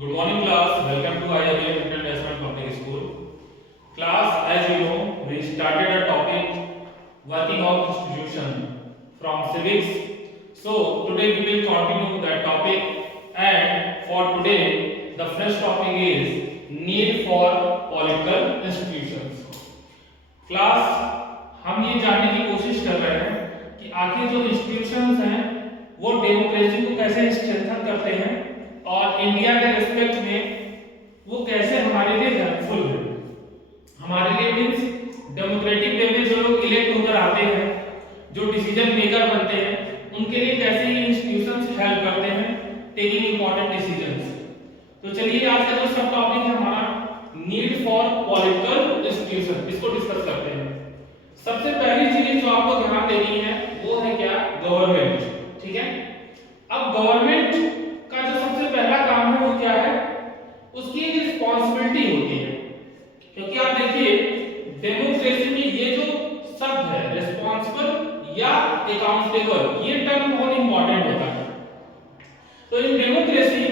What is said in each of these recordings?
Good morning class, welcome to IIM International Public School. Class, as you know, we started a topic working of institution from civics. So today we will continue that topic, and for today the first topic is need for political institutions. Class, हम ये जानने की कोशिश कर रहे हैं कि आखिर जो इंस्टीट्यूशंस हैं वो डेमोक्रेसी को कैसे स्ट्रेंथन करते हैं और इंडिया के रिस्पेक्ट में वो कैसे हमारे लिए हेल्पफुल है। हमारे लिए मींस डेमोक्रेटिक वे में जो लोग इलेक्ट होकर आते हैं, जो डिसीजन मेकर बनते हैं, उनके लिए कैसे ये इंस्टीट्यूशंस हेल्प करते हैं टेकिंग इंपॉर्टेंट डिसीजंस। तो चलिए आज का जो सब टॉपिक है हमारा नीड फॉर पॉलिटिकल इंस्टीट्यूशन, इसको डिस्कस करते हैं। सबसे पहली चीज जो आपको ध्यान देनी है वो है क्या, गवर्नमेंट। ठीक है, अब गवर्नमेंट का जो सबसे पहला काम है वो क्या है, उसकी एक रिस्पांसिबिलिटी होती है। क्योंकि आप देखिए डेमोक्रेसी में ये जो शब्द है रिस्पांसिबल या अकाउंटेबल, ये टर्म बहुत इंपॉर्टेंट होता है। तो in democracy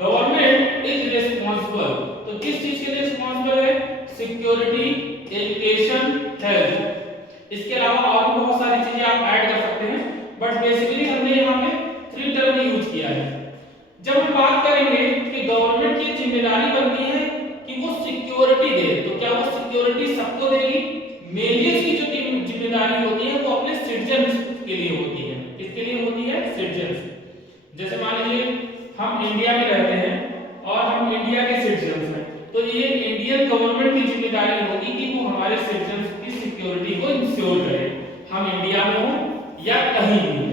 government is responsible, तो किस चीज के लिए रिस्पांसिबल है, सिक्योरिटी, एजुकेशन, हेल्थ। इसके अलावा और भी बहुत सारी चीजें आप ऐड कर सकते हैं, बट बेसिकली हमने यहाँ पे 3 टर्म यूज किया है। जब हम बात करेंगे कि गवर्नमेंट की जिम्मेदारी बनती है कि वो सिक्योरिटी दे, तो क्या वो सिक्योरिटी सबको देगी? मेनली इसकी जो जिम्मेदारी होती है वो अपने सिटीजन्स के लिए होती है। किसके लिए होती है? सिटीजन्स। जैसे मान लीजिए हम इंडिया में रहते हैं और हम इंडिया के सिटीजन्स हैं, तो ये इंडियन गवर्नमेंट की जिम्मेदारी होगी कि वो हमारे सिटीजन्स की सिक्योरिटी को इंश्योर करे, हम इंडिया में हो या कहीं भी।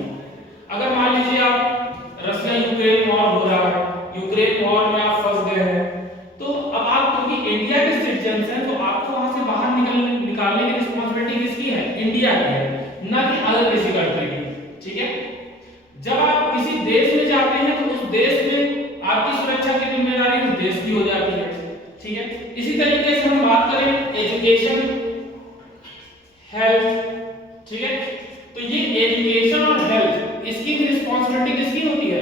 अगर मान लीजिए आप रशिया यूक्रेन वॉर हो रहा है, यूक्रेन वॉर में आप फंस गए हैं, तो अब आप क्योंकि इंडिया के सिटीजन्स हैं तो आपको वहां से बाहर निकालने की रिस्पांसिबिलिटी किसकी है? इंडिया की है, ना कि अदर किसी कंट्री की। ठीक है, जब आप किसी देश में जाते हैं तो उस देश में आपकी सुरक्षा की जिम्मेदारी उस देश की हो जाती है। ठीक है, इसी तरीके से हम बात करें एजुकेशन, हेल्थ। ठीक है, तो ये एजुकेशन और हेल्थ इसकी भी रिस्पांसिबिलिटी किसकी होती है?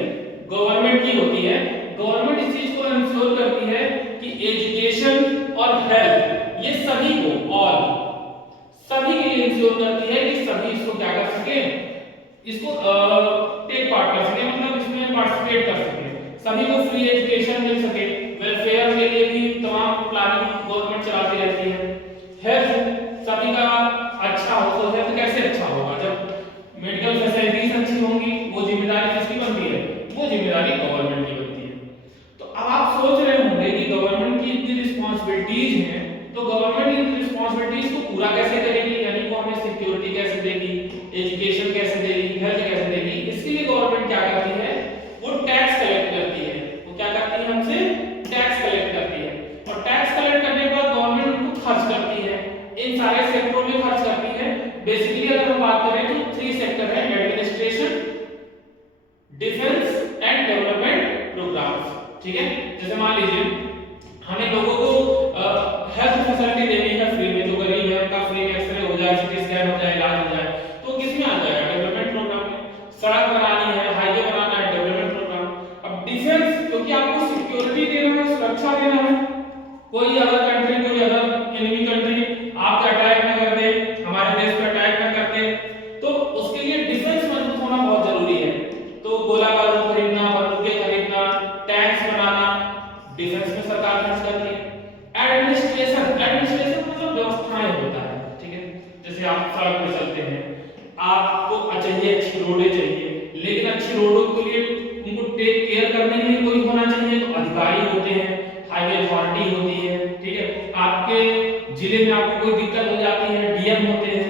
गवर्नमेंट की होती है। गवर्नमेंट इस चीज को इंश्योर करती है कि एजुकेशन और हेल्थ ये सभी को सभी के लिए इंश्योर करती है कि सभी इसको क्या कर सके, इसको टेक पार्ट कर सके, मतलब इसमें पार्टिसिपेट कर सके, सभी को फ्री एजुकेशन मिल सके। वेलफेयर के लिए भी तमाम प्लानिंग गवर्नमेंट चलाती रहती है। हेल्थ सभी का अच्छा हो, तो हेल्थ कैसे अच्छा होगा? जब मेडिकल फैसिलिटीज अच्छी होंगी, वो जिम्मेदारी किसकी बनती है? वो जिम्मेदारी गवर्नमेंट की बनती है। तो अब आप सोच रहे होंगे कि गवर्नमेंट की इतनी रिस्पांसिबिलिटीज हैं, तो गवर्नमेंट इन रिस्पांसिबिलिटीज को पूरा कैसे करेगी? यानी वो हमें सिक्योरिटी कैसे देगी, एजुकेशन कैसे देगी, हेल्थ कैसे देगी? इसके लिए गवर्नमेंट क्या करती है? वो टैक्स कलेक्ट करती है। वो क्या करती है? हमसे टैक्स कलेक्ट करती है, और टैक्स कलेक्ट करने के बाद गवर्नमेंट उनको खर्च करती है, इन सारे सेक्टरों में खर्च करती है। बेसिकली अगर हम बात करें तो 3 सेक्टर है, administration, defence and development programmes. ठीक है, जैसे मान लीजिए हमें लोगों को हेल्थ फैसिलिटी देनी है फ्री में, जो गरीब है उनका फ्री एक्सरे हो जाए, सीटी स्कैन हो जाए, इलाज हो जाए, तो किसमें आ जाएगा? डेवलपमेंट प्रोग्राम में। सड़क बनानी है, हाईवे बनाना है, डेवलपमेंट प्रोग्राम। अब डिफेंस, क्योंकि आपको सिक्योरिटी देना है, सुरक्षा देना है, कोई अदर कंट्री, कोई अदर एनिमी कंट्री आप पे अटैक ना कर दे, हमारे देश पे अटैक ना कर दे, तो उसके लिए डिफेंस मजबूत होना बहुत जरूरी है। तो गोला बारूद खरीदना, बंदूकें खरीदना, टैंक्स बनाना, डिफेंस में सरकार खर्च करती है। एडमिनिस्ट्रेशन मतलब व्यवस्थाएं होता है। ठीक है, जैसे आप सड़क पे चलते हैं, आपको चाहिए अच्छी रोडें चाहिए, लेकिन अच्छी रोडों के लिए उनको टेक केयर करने के लिए कोई होना चाहिए, तो अधिकारी होते हैं, हाईवे अथॉरिटी होती है। ठीक है, आपके जिले में आपको कोई दिक्कत हो जाती है, डीएम होते हैं,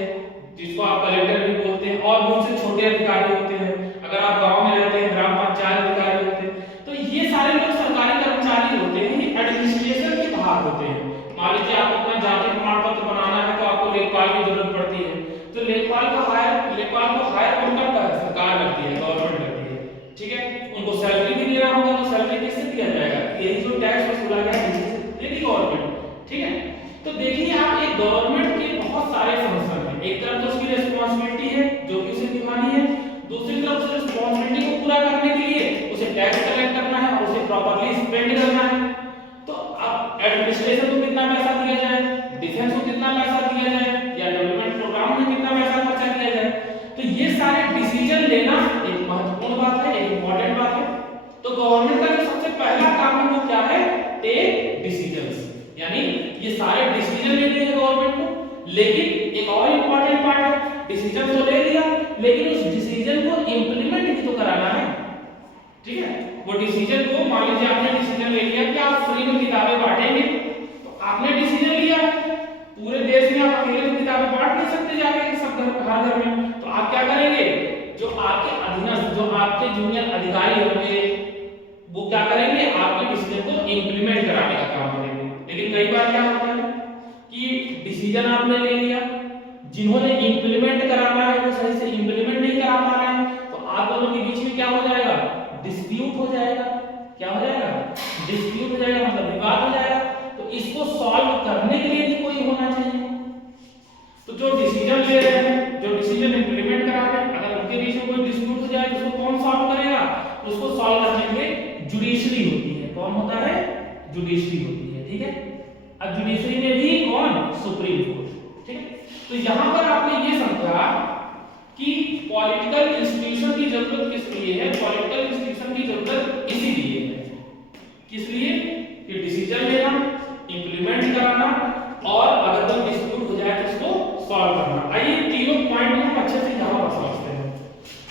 जिसको आप कलेक्टर भी बोलते हैं, और भी उनसे छोटे अधिकारी होते हैं। अगर आप गांव में रहते हैं, ग्राम पंचायत अधिकारी होते हैं। तो ये सारे लोग सरकारी कर्मचारी होते हैं, ये एडमिनिस्ट्रेशन के बाहर होते हैं। मान लीजिए आप अपना जाति प्रमाण पत्र बनाना है तो आपको लेखपाल की जरूरत पड़ती है, तो लेखपाल को हायर कौन करता है? सरकार करती है, गवर्नमेंट करती है। ठीक है, उनको सैलरी भी देना होगा, तो सैलरी किससे दिया जाएगा? यही जो टैक्स वसूला गया है देगी गवर्नमेंट। ठीक है, तो देखिए आप एक गवर्नमेंट के बहुत सारे फंक्शन हैं। एक तरफ तो उसकी रिस्पांसिबिलिटी है जो कि उसे निभानी है, दूसरी तरफ उस रिस्पांसिबिलिटी को पूरा करने के लिए उसे टैक्स कलेक्ट करना है और उसे प्रॉपर्ली स्पेंड करना है। एडमिनिस्ट्रेशन को कितना पैसा दिया जाए, डिफेंस को कितना पैसा दिया जाए, या डेवलपमेंट प्रोग्राम में कितना पैसा खर्चा किया जाए। तो ये सारे डिसीजन लेना एक महत्वपूर्ण बात है, एक इंपॉर्टेंट बात है। तो गवर्नमेंट का जो सबसे पहला काम है वो क्या है, टेक डिसीजंस, यानी ये सारे डिसीजन लेने हैं गवर्नमेंट को। लेकिन एक और इंपॉर्टेंट पार्ट है, डिसीजन तो ले लिया लेकिन उस डिसीजन को इंप्लीमेंट भी तो कराना है, ठीक है। वो डिसीजन को, मान लीजिए आपने डिसीजन ले लिया कि आप फ्री में किताबें बांटेंगे, तो आपने डिसीजन लिया, पूरे देश में आप अकेले तो किताबें बांट नहीं सकते जाके सब हर घर में। तो आप क्या करेंगे, जो आपके अधीनस्थ, जो आपके जूनियर अधिकारी होंगे वो क्या करेंगे, आपके डिसीजन को इंप्लीमेंट कराने का काम करेंगे। लेकिन कई बार क्या होता है कि डिसीजन आपने ले लिया, जिन्होंने इंप्लीमेंट कराना है वो सही से इंप्लीमेंट नहीं करा पा रहे हैं, तो आप दोनों के बीच में क्या हो जाएगा, डिस्प्यूट हो जाएगा। क्या हो जाएगा, डिस्प्यूट हो जाएगा, मतलब विवाद हो जाएगा। तो इसको सॉल्व करने के लिए भी कोई होना चाहिए। तो जो डिसीजन ले रहे हैं, जो डिसीजन इंप्लीमेंट करा रहे हैं, अगर उनके बीच में कोई डिस्प्यूट हो जाए तो उसको कौन सॉल्व करेगा, उसको सॉल्व करने के लिए जुडिशरी होती है। कौन होता है, जुडिशरी होती है, ठीक है। अब जुडिशरी में भी कौन, सुप्रीम कोर्ट, ठीक है। तो यहां पर आपने ये समझा कि पॉलिटिकल इंस्टीट्यूशन की जरूरत किस लिए है, पॉलिटिकल इंस्टीट्यूशन की जरूरत इसीलिए है, किस लिए, कि डिसीजन लेना, इंप्लीमेंट कराना और अगर कोई डिस्प्यूट हो जाए तो उसको सॉल्व करना। आइए तीनों पॉइंट हम अच्छे से यहां पर समझते हैं।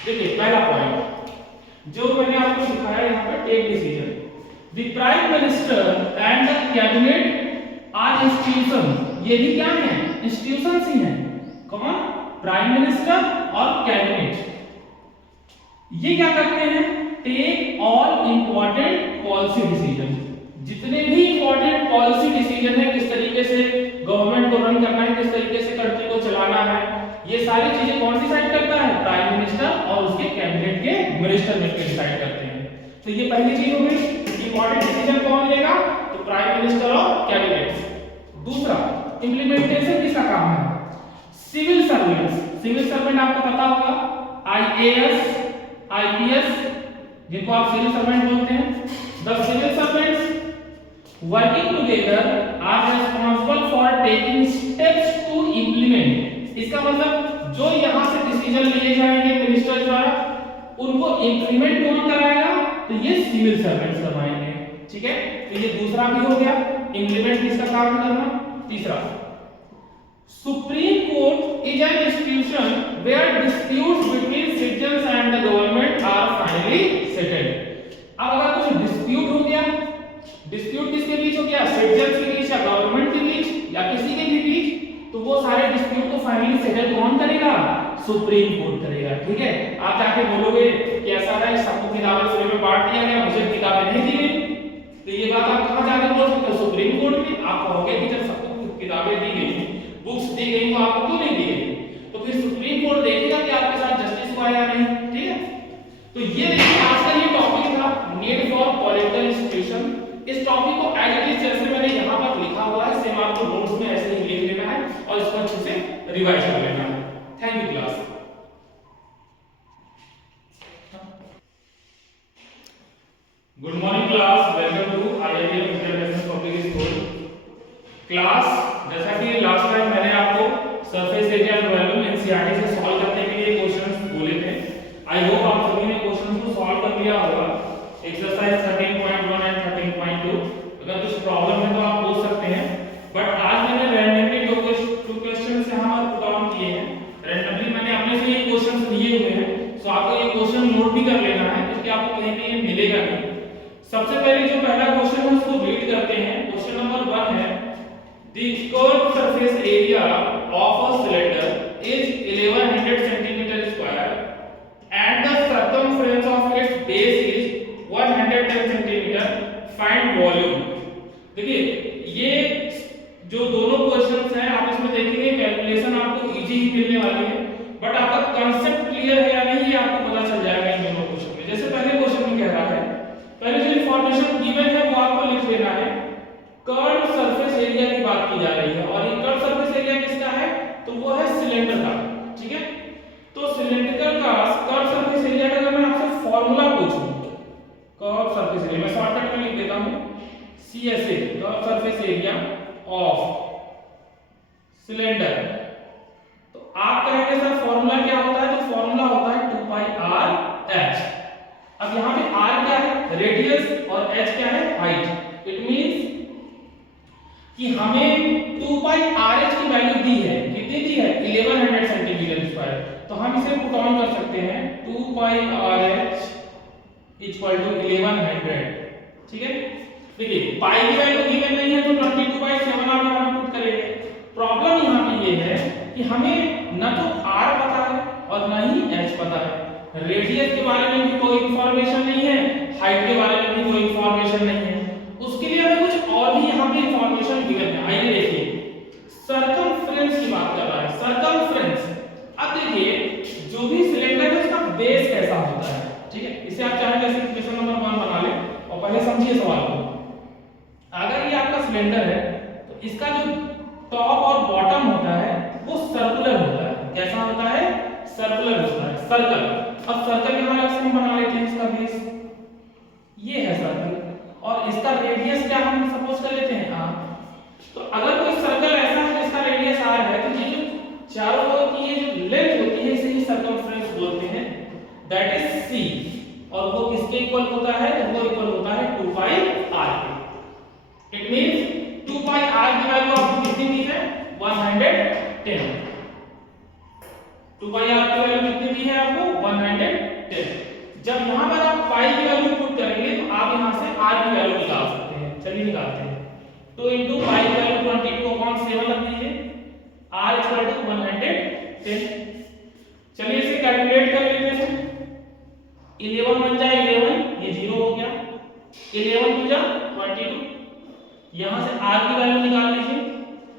देखिए पहला पॉइंट जो मैंने आपको सिखाया यहां पर, take decision. The prime minister and the cabinet are institution, ये भी क्या है, इंस्टीट्यूशंस ही हैं। कौन, प्राइम मिनिस्टर और कैबिनेट। ये क्या करते हैं, take all important policy decision. जितने भी इंपॉर्टेंट पॉलिसी डिसीजन है, किस तरीके से गवर्नमेंट को रन करना है, किस तरीके से कंट्री को चलाना है, ये सारी चीजें कौन डिसाइड करता है, प्राइम मिनिस्टर और उसके कैबिनेट के मिनिस्टर मिलकर डिसाइड करते हैं। तो ये पहली चीज हो गई, इंपॉर्टेंट डिसीजन कौन लेगा, तो प्राइम मिनिस्टर और कैबिनेट। दूसरा, इंप्लीमेंटेशन किसका काम है, सिविल सर्वेंट्स। सिविल सर्वेंट आपको पता होगा, आईएएस, आईपीएस, जिनको आप सिविल सर्वेंट बोलते हैं। The civil servants working together are responsible for taking steps to implement. इसका मतलब जो यहां से डिसीजन लिए जाएंगे मिनिस्टर द्वारा, उनको इंप्लीमेंट कौन कराएगा, तो ये सिविल सर्वेंट्स करवाएंगे, ठीक है। तो ये दूसरा भी हो गया, इंप्लीमेंट किसका काम करना। तीसरा, Supreme Court is an institution where disputes between citizens and the government are finally settled. अब अगर कुछ डिस्प्यूट हो गया, डिस्प्यूट किसके बीच हो गया, सिटीजंस के बीच या गवर्नमेंट के बीच या किसी के भी बीच, तो वो सारे डिस्प्यूट को फाइनली सेटल कौन करेगा, सुप्रीम कोर्ट करेगा, ठीक है। आप जाके बोलोगे कि ऐसा है, सबको किताबें फ्री में बांट दिया गया, मुझे किताबें नहीं दी गई, तो ये बात आप कहां जाके बोल सकते हो, सुप्रीम कोर्ट में। आप कहोगे कि जब सबको किताबें दी गई, बुक्स दी गई, तो आपको क्यों नहीं दी गई, तो फिर सुप्रीम कोर्ट देखेगा कि आपके साथ जस्टिस हुआ या नहीं, ठीक है। तो ये देखिए आज का ये टॉपिक था, नीड फॉर पॉलिटिकल इंस्टीट्यूशन। इस टॉपिक को एज इट इज जैसे मैंने यहाँ पर लिखा हुआ है, सेम आपको नोट्स में ऐसे ही लिख लेना है और इसको अच्छे से रिवाइज कर लेना है। Thank you class. Good morning class, welcome to IIM international public school class. जैसा कि लास्ट टाइम मैंने आपको सरफेस एरिया वॉल्यूम एनसीईआरटी से सॉल्व करने के लिए क्वेश्चंस बोले थे। आई होप आप सभी ने क्वेश्चंस को सॉल्व कर लिया होगा। Exercise 13.1 and 13.2। अगर कुछ प्रॉब्लम है तो आप पूछ सकते हैं, बट आज मैंने रैंडमली दो क्वेश्चंस यहां पर पुट डाउन किए हैं। रैंडमली मैंने अपने से ये क्वेश्चंस लिए हुए हैं, सो आपको ये क्वेश्चन नोट भी कर लेना है क्योंकि आपको कहीं पे ये मिलेगा नहीं। सबसे पहले जो पहला क्वेश्चन है उसको रीड करते हैं। क्वेश्चन नंबर 1 है, the curve surface area of a cylinder is 1100 centimetre square and the circumference of its base is 110 centimetre, find volume. देखिए ये जो दोनों क्वेश्चंस हैं आप इसमें देखेंगे कैलकुलेशन आपको इजी ही मिलने वाली है, बट आपका कांसेप्ट क्लियर है या नहीं ये आपको पता चल जाएगा इन दोनों क्वेश्चन में। जैसे पहले क्वेश्चन में कह रहा है, पहले जो इंफॉर्मेशन गिवन है वो आपको लिख लेना है। कर्व सरफेस एरिया की बात की जा रही है और ये कर्व सरफेस एरिया किसका है, तो वो है सिलेंडर का, ठीक है। तो सिलेंडर का कर्व सरफेस एरिया का अगर मैं आपसे फार्मूला पूछूं, कर्व सरफेस एरिया मैं शॉर्टकट में लिख देता हूं, CSA surface area of cylinder. तो आप कहेंगे सर फॉर्मूला क्या होता है? तो फॉर्मूला होता है 2 पाई r h। अब यहाँ पे r क्या है? रेडियस, और h क्या है? हाइट। इट मींस कि हमें 2 पाई RH की वैल्यू दी है, कितनी दी है? 1100 सेंटीमीटर स्क्वायर। तो हम इसे पुट ऑन कर सकते हैं 2 पाई RH इक्वल टू 1100। ठीक है, देखिए पाई की वैल्यू गिवन नहीं है तो 22/7 आप यहां पुट करेंगे। प्रॉब्लम यहां पे ये है कि हमें न तो r पता है और न ही h पता है। रेडियस के बारे में भी कोई इंफॉर्मेशन नहीं है, हाइट के बारे में भी कोई इंफॉर्मेशन नहीं है। उसके लिए हमें कुछ और भी यहां पे इंफॉर्मेशन गिवन है। आइए देखिए, सर्कमफ्रेंस की बात कर रहा है, सर्कमफ्रेंस। अब देखिए जो भी सिलेंडर है उसका बेस कैसा होता है, ठीक है, इसे आप चाहे जैसे क्वेश्चन नंबर 1 बना लें और पहले समझिए सवाल को। अगर ये आपका सिलेंडर है तो इसका जो टॉप और बॉटम होता है वो सर्कुलर होता है। कैसा होता है? सर्कुलर होता है, सर्कल। अब सर्कल के अलग से हम बना लेते हैं, इसका बेस ये है सर्कल, और इसका रेडियस क्या हम सपोज कर लेते हैं r। तो अगर कोई सर्कल ऐसा है जिसका रेडियस r है तो ये जो चारों ओर की ये जो लेंथ होती है इसे ही सर्कमफ्रेंस बोलते हैं, दैट इज c। और वो किसके इक्वल होता है? तो वो इक्वल होता है 2 पाई r के। इट मींस 2 पाई r की वैल्यू आपको कितनी दी है? 110। 2 पाई r की वैल्यू कितनी दी है आपको? 110। जब यहां पर आप पाई की वैल्यू पुट करेंगे तो आप यहां से r की वैल्यू निकाल सकते हैं। चलिए निकालते हैं। तो इनटू पाई की वैल्यू 22/7 रख दीजिए, r 110। चलिए इसे कैलकुलेट कर लेते हैं। 11 बन जाए 11, ये 0 हो गया। 11 हो जा 22, यहां से r की वैल्यू निकाल लीजिए,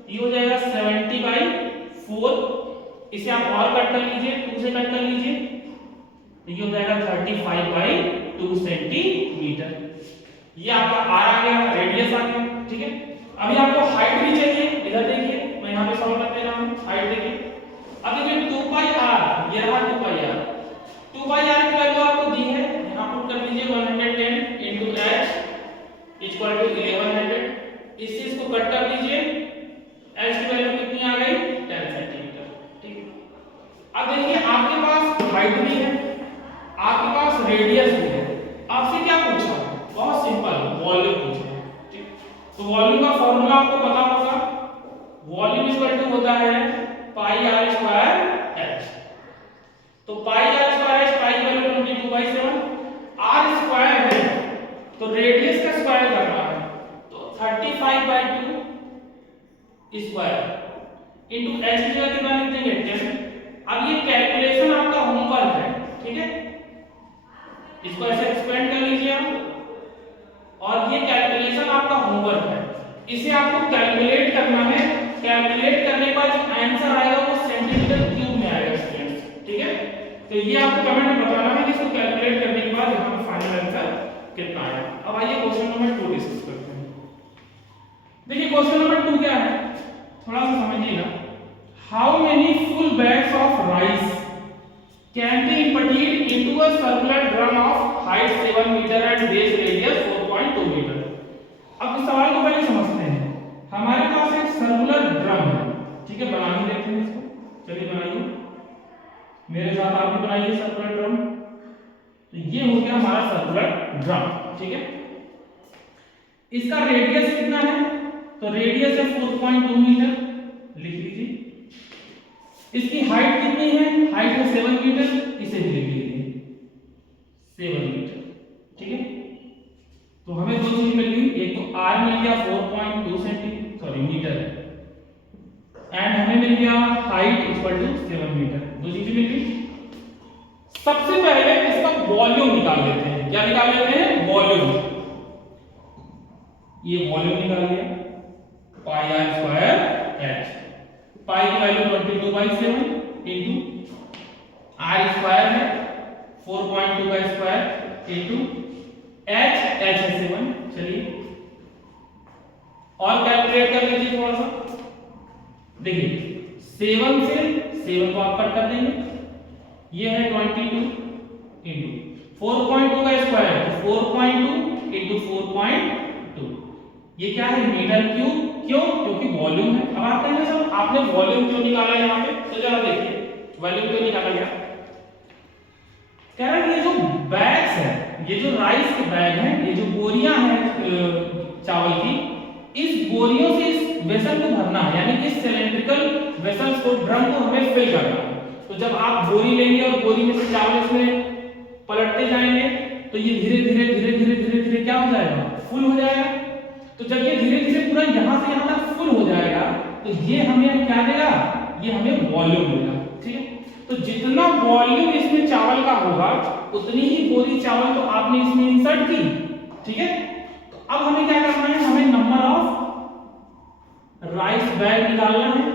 ये हो जाएगा 70/4। इसे आप और कट कर लीजिए, 2 से कट कर लीजिए, तो ये हो जाएगा 35/2 सेंटीमीटर। ये आपका r आ गया, रेडियस आ गया। ठीक है, अभी आपको हाइट भी चाहिए। इधर देखिए, मैं यहां पे सॉल्व कर दे रहा हूं। हाइट देखिए, अब देखिए 2 पाई r, ये रहा 2 पाई r। 2 पाई r की वैल्यू आपको दी है, यहां पुट कर दीजिए 110 into h इक्वल टू 1100। इस चीज को कट कर दीजिए, h की वैल्यू कितनी आ गई? 10 सेंटीमीटर। ठीक है, अब देखिए आपके पास हाइट भी है, आपके पास रेडियस भी है। आपसे क्या पूछा? बहुत सिंपल, वॉल्यूम पूछा है। ठीक, तो वॉल्यूम का फॉर्मूला आपको पता होगा। वॉल्यूम इक्वल टू होता है पाई r स्क्वायर h। तो पाई r स्क्वायर h, पाई की वैल्यू 22/7, r स्क्वायर है तो रेडियस का स्क्वायर कर रहा है, तो 35/2 स्क्वायर इनटू h की जगह कितना लिख देंगे? 10। अब ये कैलकुलेशन आपका होमवर्क है, ठीक है, इसको ऐसे एक्सपेंड कर लीजिए आप, और ये कैलकुलेशन आपका होमवर्क है। इसे आपको कैलकुलेट करना है। कैलकुलेट करने के बाद जो आंसर आएगा वो सेंटीमीटर क्यूब में आएगा स्टूडेंट्स। ठीक है, तो ये आपको कमेंट में बताना है कि इसको कैलकुलेट करने के बाद यहां पे फाइनल आंसर कितना आया। अब आइए क्वेश्चन नंबर 2 डिस्कस करते हैं। देखिए क्वेश्चन नंबर 2 क्या है, थोड़ा सा समझिएगा। How many full bags of rice can be emptied into a circular drum of height 7 meter and base radius 4.2 meter। अब इस सवाल को पहले समझते हैं। हमारे पास एक सर्कुलर ड्रम है, ठीक है, बना ही लेते हैं इसको। चलिए बनाइए, मेरे साथ आप भी बनाइए सर्कुलर ड्रम। तो ये हो गया हमारा सर्कुलर ड्रम, ठीक है। इसका रेडियस कितना है? तो रेडियस है 4.2 मीटर, लिख लीजिए। इसकी हाइट कितनी है? हाइट है 7 मीटर, इसे भी लिख लीजिए 7 मीटर। ठीक है, तो हमें दो चीज मिल गई, एक तो r मिल गया 4.2 मीटर, एंड हमें मिल गया हाइट इक्वल टू 7 मीटर। दो चीजें मिल गई। सबसे पहले इसका वॉल्यूम निकाल लेते हैं। क्या निकाल लेते हैं? वॉल्यूम। ये वॉल्यूम निकाल लिया, पाई r स्क्वायर h। पाई की वैल्यू 22/7 इनटू r स्क्वायर है 4.2 का स्क्वायर इनटू h है 7। चलिए और कैलकुलेट कर लीजिए थोड़ा सा। देखिए 7 से 7 को आप कट कर देंगे, ये है 22 इनटू 4.2 का स्क्वायर, 4.2 इनटू 4.2 ये क्या है मीटर क्यूब, क्यों? क्योंकि वॉल्यूम है। अब आप कहेंगे सर आपने वॉल्यूम क्यों निकाला यहाँ पे, तो जरा देखिए वॉल्यूम क्यों निकाला गया। कह रहा है ये जो बैग्स है, ये जो राइस के बैग हैं, ये जो बोरियां हैं चावल की, इस बोरियों से इस वेसल को भरना है, यानी कि इस सिलेंड्रिकल वेसल्स को, ड्रम को हमें फिल करना है। तो जब आप बोरी लेंगे और बोरी में से चावल इसमें पलटते जाएंगे तो ये धीरे धीरे धीरे धीरे धीरे धीरे क्या हो जाएगा, फुल हो जाएगा। तो जब ये धीरे धीरे पूरा यहां से यहां तक फुल हो जाएगा तो ये हमें क्या देगा, ये हमें वॉल्यूम देगा। ठीक है, तो जितना वॉल्यूम इसमें चावल का होगा उतनी ही बोरी चावल तो आपने इसमें इंसर्ट की। ठीक है, तो अब हमें क्या करना है, हमें नंबर ऑफ राइस बैग निकालना है।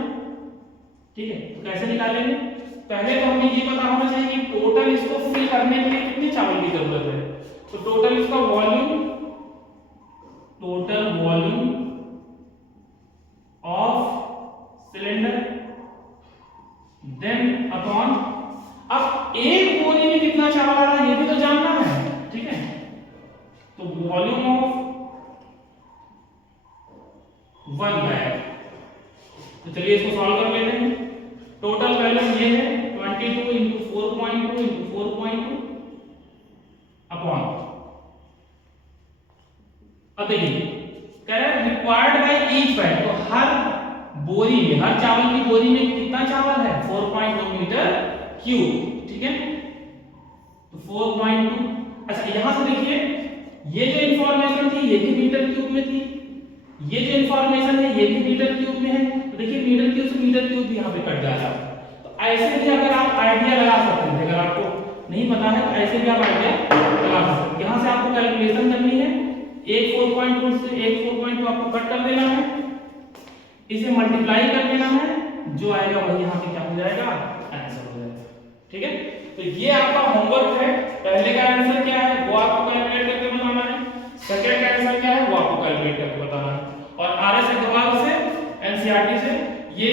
ठीक है, तो कैसे निकालेंगे, पहले तो हमें ये पता होना चाहिए कि टोटल इसको फिल करने के लिए कितने चावल की जरूरत है। तो टोटल इसका volume, total volume of cylinder then upon, अब एक बोरी में कितना चावल आ रहा है ये भी तो जानना है। ठीक है, तो वॉल्यूम ऑफ वन बैग, तो चलिए इसको सॉल्व कर लेते हैं। टोटल वॉल्यूम ये है 22 into 4.2 into 4.2 अपॉन, अब देखिए कह रहा है रिक्वायर्ड बाय ईच बैग, तो हर बोरी में, हर चावल की बोरी में कितना चावल है 4.2 मीटर क्यूब। ठीक है, तो 4.2, अच्छा यहां से देखिए ये जो इंफॉर्मेशन थी ये भी मीटर क्यूब में थी, ये जो इंफॉर्मेशन है ये भी मीटर क्यूब में है। तो देखिए मीटर क्यूब से मीटर क्यूब भी यहां पे कट जाएगा। तो ऐसे भी अगर आप आइडिया लगा सकते हैं, अगर आपको नहीं पता है तो ऐसे भी आप आइडिया लगा सकते हैं। यहां से आपको कैलकुलेशन करनी है, एक 4.2 से एक 4.2 आपको कट कर देना है, इसे मल्टीप्लाई कर देना है, जो आएगा वही यहाँ पे क्या हो जाएगा, आंसर हो जाएगा। ठीक है, तो ये आपका होमवर्क है। पहले का आंसर क्या है वो आपको कैलकुलेट करके बताना है, सेकंड का आंसर क्या है वो आपको कैलकुलेट करके बताना है। और आरएस अग्रवाल से, एनसीईआरटी से ये